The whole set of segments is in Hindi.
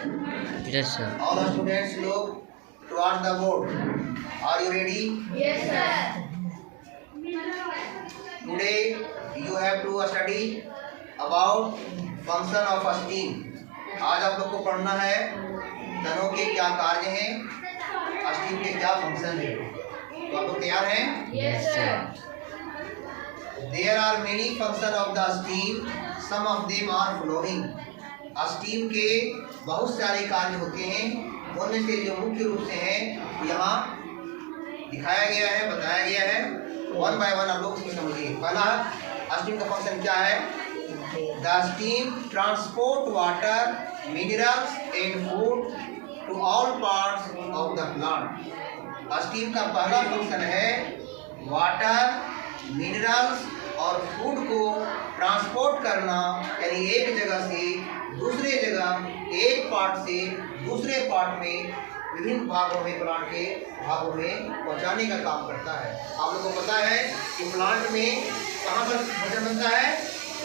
Yes, sir. All the students look towards the board. Are you ready? Yes, sir. Today you have to study about function of steam. आज आप लोग को पढ़ना है तनों के क्या कार्य हैं, स्टीम के क्या फंक्शन है। तो आप लोग तैयार हैं? Yes, sir. There are many functions of the steam. Some of them are following. Steam के बहुत सारे कार्य होते हैं, उनमें से जो मुख्य रूप से हैं यहाँ दिखाया गया है, बताया गया है। वन बाय वन आप लोग इसको समझिए। पहला स्टीम का फंक्शन क्या है? The stem transport water, minerals and food to all parts of the plant. Stem का पहला फंक्शन है वाटर, मिनरल्स और फूड को ट्रांसपोर्ट करना, यानी एक जगह से दूसरे जगह, एक पार्ट से दूसरे पार्ट में, विभिन्न भागों में, प्लांट के भागों में पहुंचाने का काम करता है। आप लोगों को पता है कि प्लांट में कहाँ पर भोजन बनता है?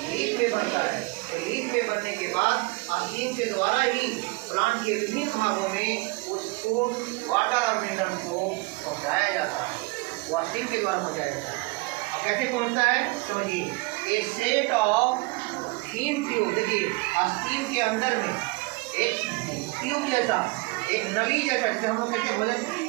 लीफ में बनता है। तो लीफ में बनने के बाद स्टीम के द्वारा ही प्लांट के विभिन्न भागों में उस फूड, वाटर और मिनरल्स को पहुँचाया जाता है। वो स्टीम के द्वारा पहुँचाया जाता है। अब कैसे पहुँचता है समझिए। ए सेट ऑफ थीन ट्यूब, देखिए स्टीम के अंदर में एक ट्यूब जैसा, एक नली जैसा, जैसे हम लोग कहते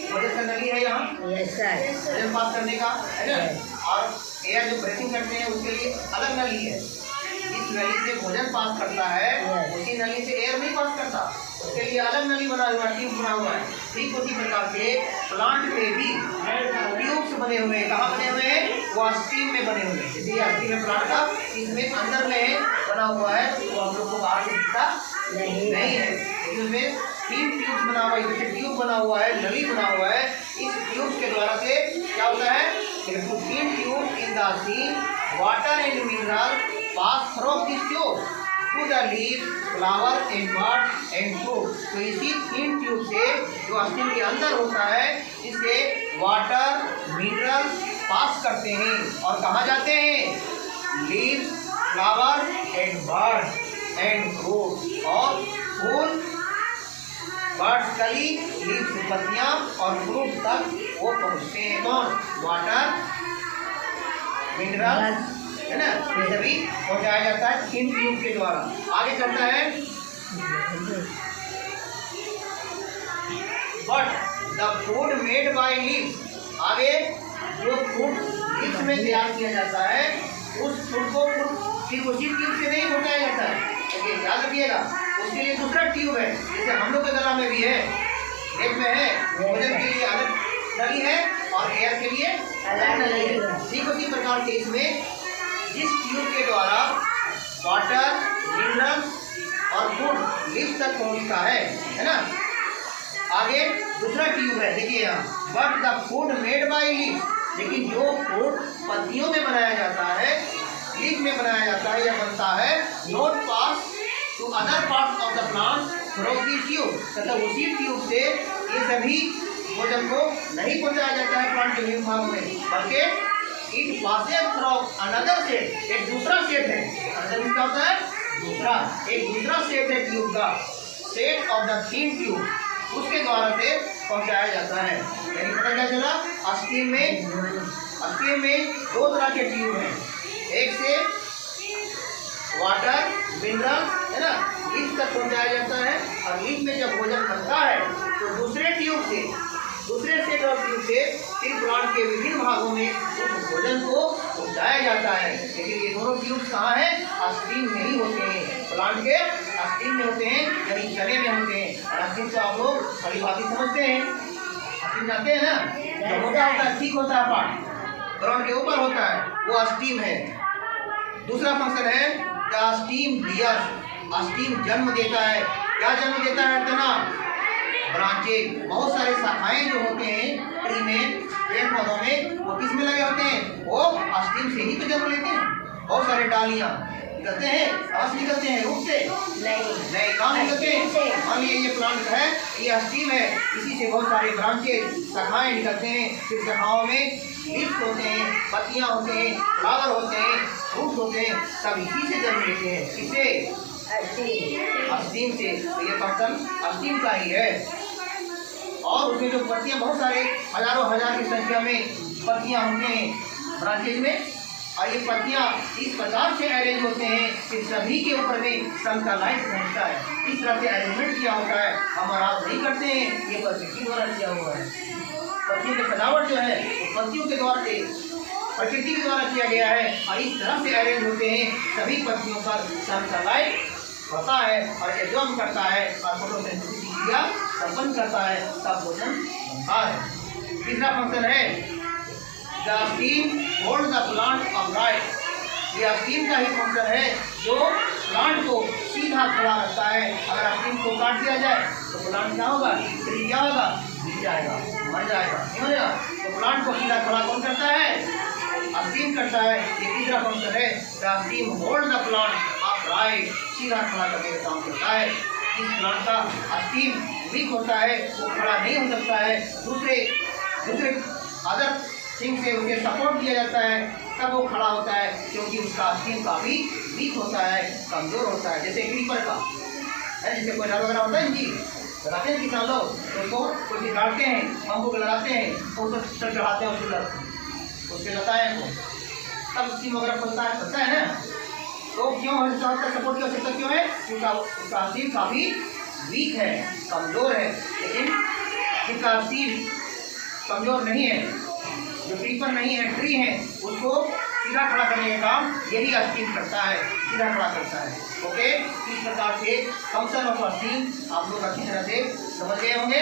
भोजन का नली है यहाँ भोजन पास करने का, है ना। और एयर जो ब्रीथिंग करते हैं उसके लिए अलग नली है। इस नली से भोजन पास करता है, उसी नली से एयर नहीं पास करता, उसके लिए अलग नली बना हुआ है, ट्यूब बना हुआ है। ठीक उसी प्रकार से प्लांट में भी ट्यूब्स बने हुए हैं। कहाँ बने हुए हैं? वो स्टीम में बने हुए हैं। जैसे स्टीम में प्लांट का इसमें अंदर में बना हुआ है, वो हम लोग को बाहर से दिखता नहीं है, लेकिन उसमें 3 ट्यूब्स बना हुआ है। जैसे ट्यूब बना हुआ है, नली बना हुआ है, इस ट्यूब्स के द्वारा से क्या होता है? 3 tube in the stem, water and mineral pass through this tube to the leaf, flower and bud and fruit. तो इसी 3 ट्यूब से जो स्टीम के अंदर होता है, इससे वाटर, मिनरल पास करते हैं और कहाँ जाते हैं? Leaf, flower and bud and fruit, और फूल, बर्ड्स कली, लीफ से पत्तियाँ और फ्रूट तक वो पहुँचते हैं। कौन? वाटर, मिनरल, है ना, ये सभी पहुँचाया जाता है 3 ट्यूब के द्वारा। आगे चलता है but the food made by leaf. आगे जो फूड लीफ में तैयार किया जाता है, उस फूड को फिर उसी ट्यूब से नहीं पहुँचाया जाता है। देखिए याद रखिएगा, उसके लिए दूसरा ट्यूब है। जैसे हम लोग के गला में भी है, नेक में है, भोजन के लिए अलग नली है और एयर के लिए अलग नली है। ठीक उसी प्रकार से इसमें जिस ट्यूब के द्वारा वाटर, मिनरल और फूड लीफ तक पहुंचता है ना। आगे दूसरा ट्यूब है, देखिए यहाँ but the food made by leaf. लेकिन जो फूड पत्तियों में बनाया जाता है, लीफ में बनाया जाता है या बनता है, not pass to other parts of the plant through the tube. मतलब उसी ट्यूब से ये सभी भोजन को नहीं पहुँचाया जाता है प्लांट के विभिन्न भागों में, बल्कि it passes through another set. एक दूसरा सेट है, अनदर क्या होता है? दूसरा, एक दूसरा सेट है ट्यूब का, set of the thin tube, उसके द्वारा से पहुंचाया जाता है। यानी पता क्या चला? स्टीम में 2 तरह के ट्यूब हैं। एक से वाटर, मिनरल, है ना, लीफ तक पहुंचाया जाता है, और लीफ में जब भोजन बनता है तो दूसरे सेट ऑफ ट्यूब से फिर प्लांट के विभिन्न भागों में उस भोजन को पहुंचाया जाता है। लेकिन ये दोनों ट्यूब्स कहाँ हैं? स्टीम में ही होते हैं। प्लांट के स्टीम में होते हैं, यानी चने में होते हैं। और स्टीम तो आप लोग भली भांति समझते हैं, स्टीम जानते हैं ना, जो होता है ठीक होता है, पार्ट ग्राउंड के ऊपर होता है, वो स्टीम है। दूसरा फंक्शन है द स्टीम बियर्स। स्टीम जन्म देता है। क्या जन्म देता है? तना, ब्रांचेज, बहुत सारे शाखाएं जो होते हैं ट्री में, पेड़ पौधों में, वो किस में लगे होते हैं? वो स्टीम से ही तो जन्म लेते हैं। बहुत सारे डालियाँ निकलते हैं, सांस निकलते हैं रूट से नहीं, कहाँ निकलते हैं? मान लीजिए ये प्लांट है, ये स्टीम है, इसी से बहुत सारे ब्रांचेज, शाखाएं निकलते हैं। फिर शाखाओं में लीफ होते हैं, पत्तियाँ होते हैं, फ्लावर होते हैं, फ्रूट होते हैं, सब इसी से जन्म लेते हैं। इसे स्टीम से, तो ये फंक्शन स्टीम का ही है। और उसमें जो पत्तियां, बहुत सारे हजारों हजार की संख्या में पत्तियां होते हैं ब्रांचेज में, और ये पत्तियां इस प्रकार से अरेंज होते हैं कि सभी के ऊपर में सन का लाइट पहुंचता है। इस तरह से अरेंजमेंट किया होता है, हम और आप नहीं करते हैं, ये प्रकृति द्वारा किया हुआ है। पत्तियों की सजावट जो है वो पत्तियों के द्वारा से, प्रकृति के द्वारा किया गया है, और इस तरह से अरेंज होते हैं सभी पत्तियों पर सन का लाइट होता है और एब्जॉर्ब करता है और फोटोसिंथेसिस की क्रिया संपन्न करता है, तब भोजन बनता है। तीसरा फंक्शन है the steam hold the plant upright. ये स्टीम का ही फंक्शन है जो प्लांट को सीधा खड़ा रखता है। अगर स्टीम को काट दिया जाए तो प्लांट क्या होगा, ट्री क्या होगा, गिर जाएगा, मर जाएगा, नहीं हो जाएगा। तो प्लांट को सीधा खड़ा कौन करता है, स्टीम करता है। ये तीसरा फंक्शन है the steam hold the plant upright, सीधा खड़ा करने का काम करता है। इस प्लांट का स्टीम वीक होता है, वो खड़ा नहीं हो सकता है, दूसरे अदर थिंग से उसे सपोर्ट किया जाता है, तब वो खड़ा होता है, क्योंकि उसका स्टीम काफ़ी वीक होता है, कमज़ोर होता है। जैसे क्रीपर का है, जैसे कोई वगैरह होता है इनकी लगाते हैं किसान लोग, तो उसको कुछ डालते हैं, पंपों को लगाते हैं, तो उसको चढ़ाते हैं उसके लताएँ को, तब स्टीम वगैरह फंसता है ना। तो क्यों है सपोर्ट की आवश्यकता क्यों है, क्योंकि उसका स्टीम काफ़ी वीक है, कमज़ोर है। लेकिन जिसका स्टीम कमज़ोर नहीं है, जो क्रीपर नहीं है, ट्री है, उसको सीधा खड़ा करने का काम यही स्टीम करता है, सीधा खड़ा करता है। ओके, इस प्रकार से फंक्शन ऑफ स्टीम आप लोग अच्छी तरह से समझ गए होंगे।